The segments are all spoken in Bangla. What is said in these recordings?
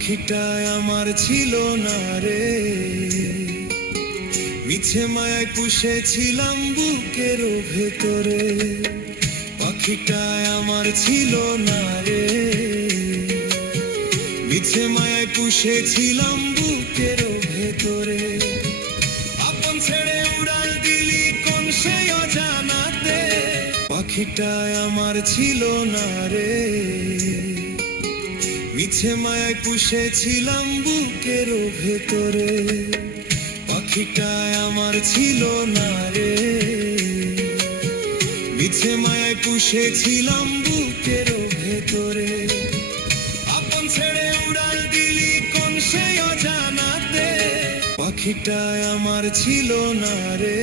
পাখিটা আমার ছিল না রে, মিছে মায়ায় পুষেছিলাম বুকের ভেতরে। পাখিটা আমার ছিল না রে, মিছে মায়ায় পুষেছিলাম বুকের ভেতরে। আপন ছেড়ে উড়াল দিলি কোন সেই অজানাতে, পাখিটা আমার ছিল না রে, মিছে মায়ায় পুষেছিলাম বুকের ভেতরে। পাখিটা আমার ছিল না রে, মিছে মায়ায় পুষেছিলাম বুকের ভেতরে। আপন ছেড়ে উড়াল দিলি কোন সেই অজানাতে, পাখিটা আমার ছিল না রে,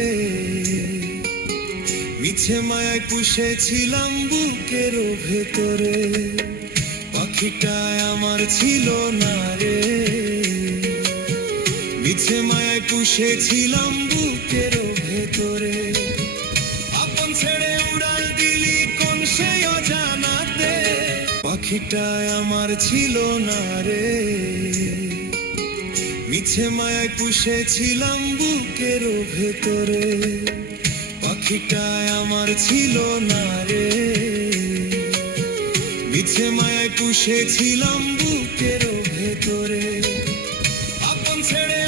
মিছে মায়ায় পুষেছিলাম বুকের ভেতরে। পাখিটা আমার ছিল না রে, মিছে মায়ায় পুষেছিলাম বুকের ভেতরে। আপন ছেড়ে উড়াল দিলি কোন সেই অজানাতে, পাখিটা আমার ছিল না রে, মিছে মায়ায় পুষেছিলাম বুকের ভেতরে। পাখিটা আমার ছিল না রে, মিছে মায়ায় পুষেছিলাম বুকের ভেতরে। আপন ছেড়ে